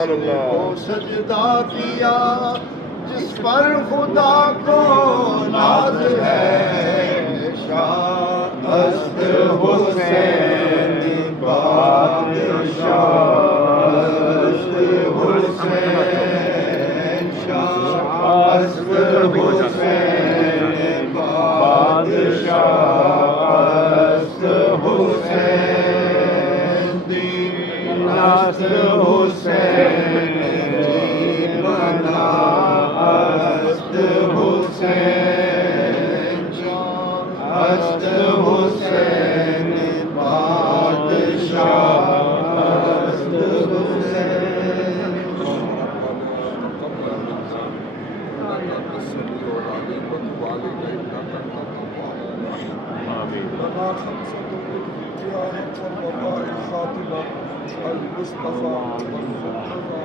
کو سجدہ کیا جس پر خدا کو ناز ہے شاہ است حسین بادشاہ است حسین شاہ است حسین بادشاہ است حسین دین است حسین بنا است حسین است حسین بادشاہ است حسین المصطفى